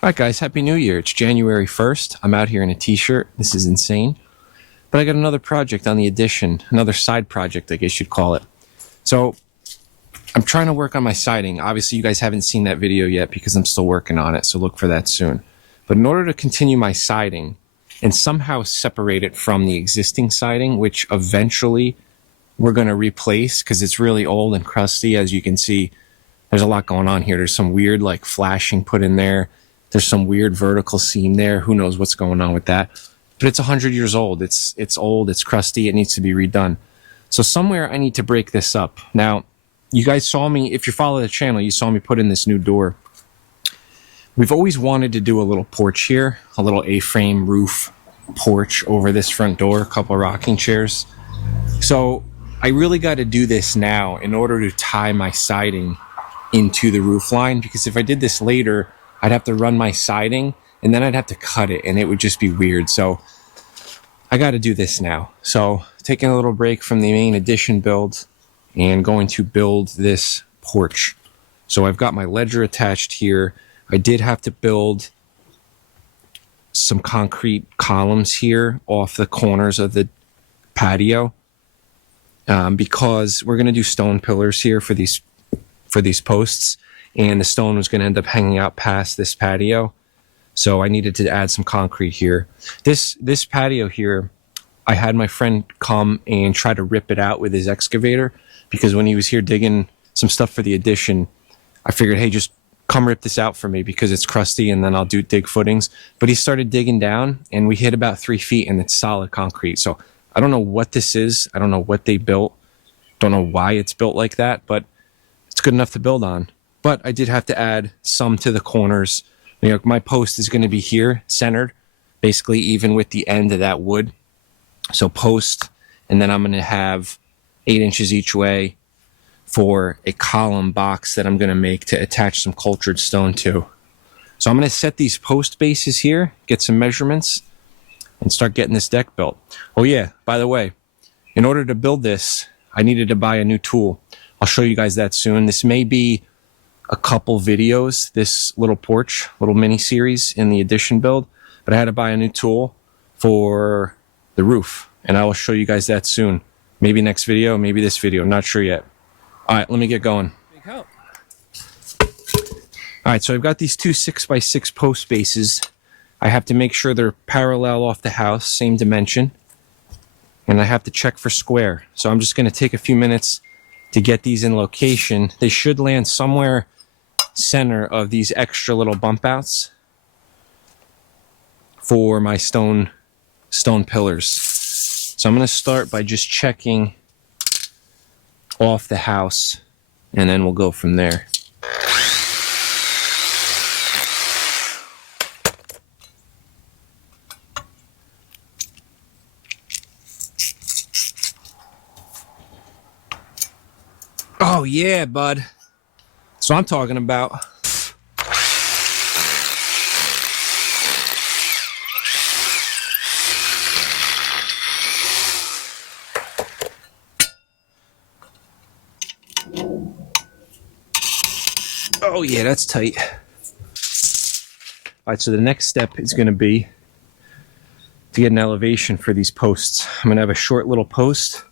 All right, guys, Happy New Year. It's January 1st. I'm out here in a t-shirt. This is insane. But I got another project on the addition, another side project, I guess you'd call it. So I'm trying to work on my siding. Obviously, you guys haven't seen that video yet because I'm still working on it, so look for that soon. But in order to continue my siding and somehow separate it from the existing siding, which eventually we're going to replace because it's really old and crusty. As you can see, there's a lot going on here. There's some weird like flashing put in there. There's some weird vertical seam there. Who knows what's going on with that? But it's 100 years old. It's old. It's crusty. It needs to be redone. So somewhere I need to break this up. Now, you guys saw me, if you follow the channel, you saw me put in this new door. We've always wanted to do a little porch here, a little A-frame roof porch over this front door, a couple of rocking chairs. So I really got to do this now in order to tie my siding into the roof line, because if I did this later, I'd have to run my siding and then I'd have to cut it and it would just be weird. So I got to do this now. So taking a little break from the main addition build and going to build this porch. So I've got my ledger attached here. I did have to build some concrete columns here off the corners of the patio because we're going to do stone pillars here for these posts. And the stone was going to end up hanging out past this patio. So I needed to add some concrete here. This patio here, I had my friend come and try to rip it out with his excavator, because when he was here digging some stuff for the addition, I figured, hey, just come rip this out for me because it's crusty and then I'll dig footings. But he started digging down and we hit about 3 feet and it's solid concrete. So I don't know what this is. I don't know what they built. Don't know why it's built like that, but it's good enough to build on. But I did have to add some to the corners. You know, my post is going to be here, centered, basically even with the end of that wood. So post, and then I'm going to have 8 inches each way for a column box that I'm going to make to attach some cultured stone to. So I'm going to set these post bases here, get some measurements, and start getting this deck built. Oh yeah, by the way, in order to build this, I needed to buy a new tool. I'll show you guys that soon. This may be a couple videos, this little porch, little mini series in the addition build, but I had to buy a new tool for the roof, and I will show you guys that soon. Maybe next video, maybe this video, not sure yet. All right, let me get going. All right, so I've got these two 6x6 post bases. I have to make sure they're parallel off the house, same dimension, and I have to check for square. So I'm just going to take a few minutes to get these in location. They should land somewhere center of these extra little bump outs for my stone pillars. So I'm going to start by just checking off the house, and then we'll go from there. Oh yeah, bud. That's what I'm talking about. Oh yeah, that's tight. All right, so the next step is going to be to get an elevation for these posts. I'm going to have a short little post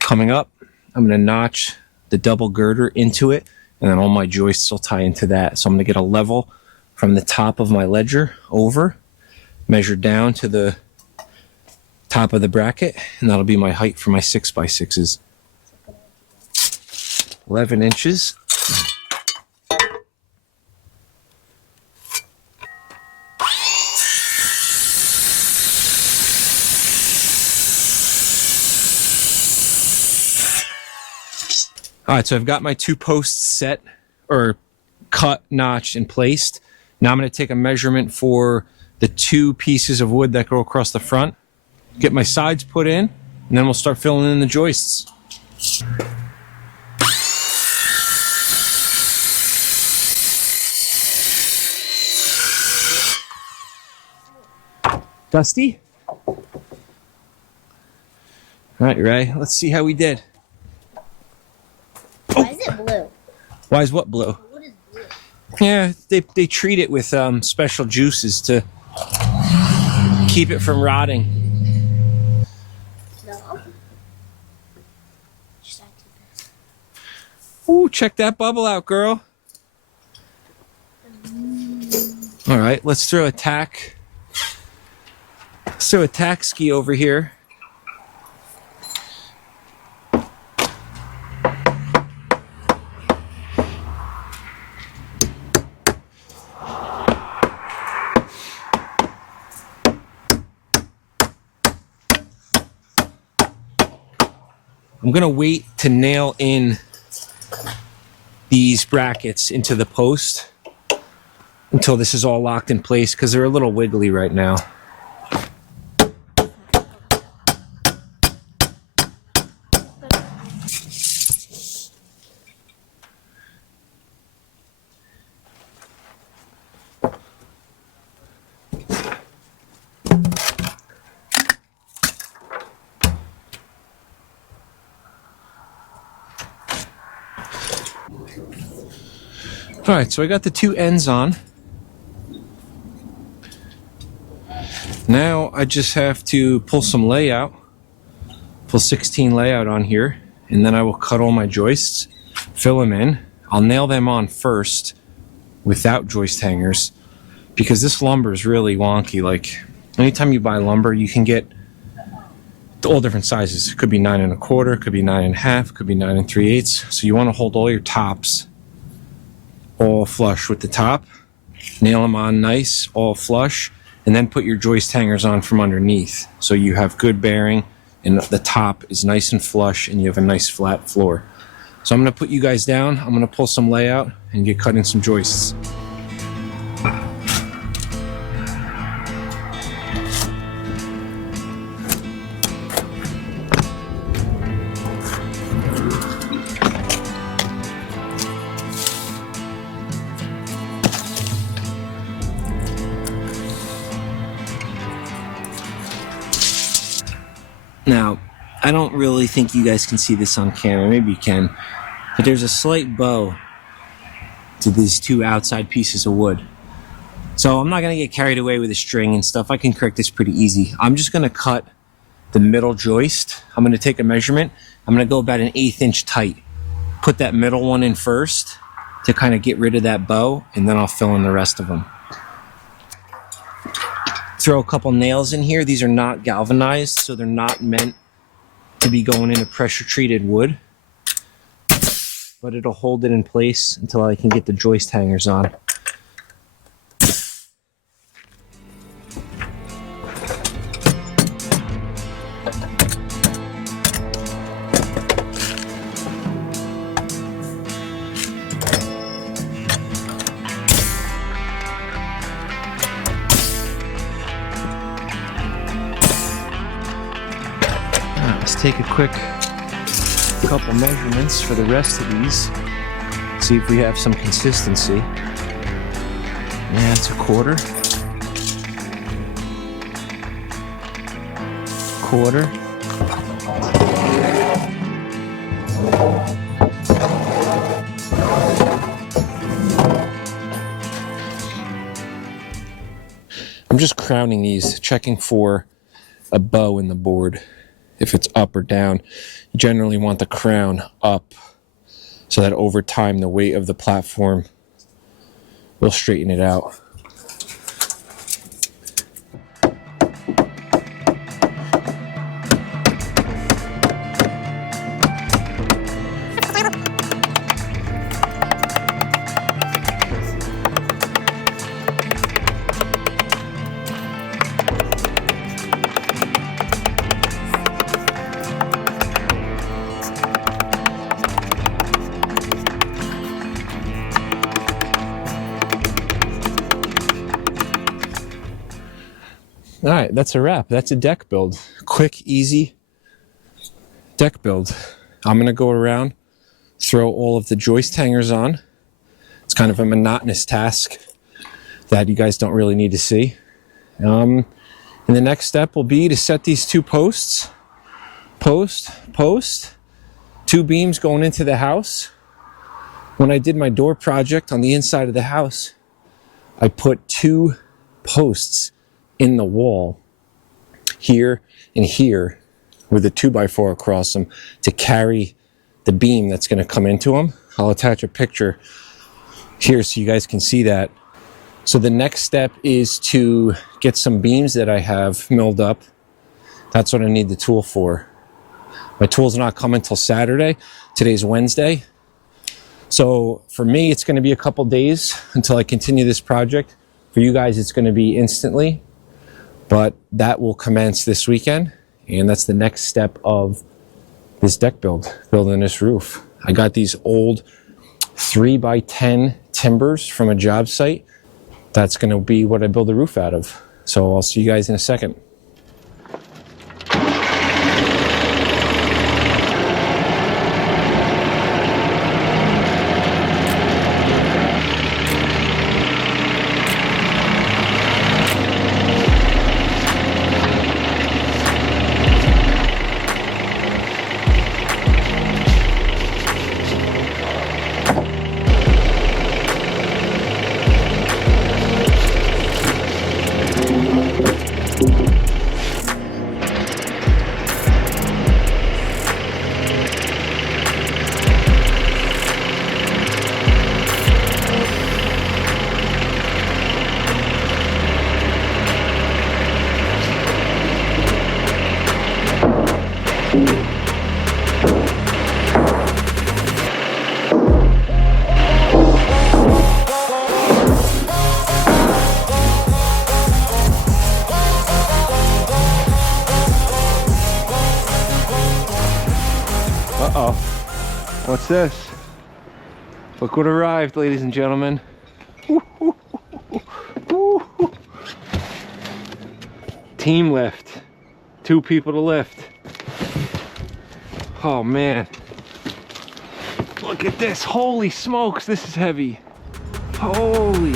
coming up. I'm going to notch the double girder into it, and then all my joists will tie into that. So I'm going to get a level from the top of my ledger over, measure down to the top of the bracket, and that'll be my height for my 6x6s. 11 inches. All right, so I've got my 2 posts set, or cut, notched, and placed. Now I'm going to take a measurement for the 2 pieces of wood that go across the front, get my sides put in, and then we'll start filling in the joists. Dusty? All right, Ray, let's see how we did. Why is it blue? Why is what blue? What is blue? Yeah, they treat it with special juices to keep it from rotting. No. Ooh, check that bubble out, girl. All right, let's throw a tack. Let's throw a tack ski over here. I'm gonna wait to nail in these brackets into the post until this is all locked in place because they're a little wiggly right now. All right, so I got the two ends on. Now I just have to pull some layout, pull 16 layout on here, and then I will cut all my joists, fill them in. I'll nail them on first without joist hangers because this lumber is really wonky. Like anytime you buy lumber, you can get all different sizes. It could be 9 1/4, could be 9 1/2, could be 9 3/8. So you want to hold all your tops all flush with the top, nail them on nice, all flush, and then put your joist hangers on from underneath. So you have good bearing and the top is nice and flush and you have a nice flat floor. So I'm gonna put you guys down, I'm gonna pull some layout and get cutting some joists. Now, I don't really think you guys can see this on camera, maybe you can, but there's a slight bow to these two outside pieces of wood. So I'm not gonna get carried away with the string and stuff. I can correct this pretty easy. I'm just gonna cut the middle joist. I'm gonna take a measurement. I'm gonna go about an 1/8 inch tight. Put that middle one in first to kind of get rid of that bow, and then I'll fill in the rest of them. Throw a couple nails in here. These are not galvanized, so they're not meant to be going into pressure treated wood, but it'll hold it in place until I can get the joist hangers on. Let's take a quick couple measurements for the rest of these. See if we have some consistency. Yeah, it's 1/4. 1/4. I'm just crowning these, checking for a bow in the board. If it's up or down, you generally want the crown up so that over time the weight of the platform will straighten it out. All right, that's a wrap. That's a deck build. Quick, easy deck build. I'm gonna go around, throw all of the joist hangers on. It's kind of a monotonous task that you guys don't really need to see. And the next step will be to set these two posts. Post, two beams going into the house. When I did my door project on the inside of the house, I put 2 posts in the wall, here and here, with a 2x4 across them to carry the beam that's going to come into them. I'll attach a picture here so you guys can see that. So the next step is to get some beams that I have milled up. That's what I need the tool for. My tool's not coming till Saturday. Today's Wednesday. So for me, it's going to be a couple days until I continue this project. For you guys, it's going to be instantly, but that will commence this weekend. And that's the next step of this deck building this roof. I got these old 3x10 timbers from a job site. That's going to be what I build the roof out of. So I'll see you guys in a second. Uh-oh. What's this? Look what arrived, ladies and gentlemen. Team lift. 2 people to lift. Oh man. Look at this. Holy smokes, this is heavy. Holy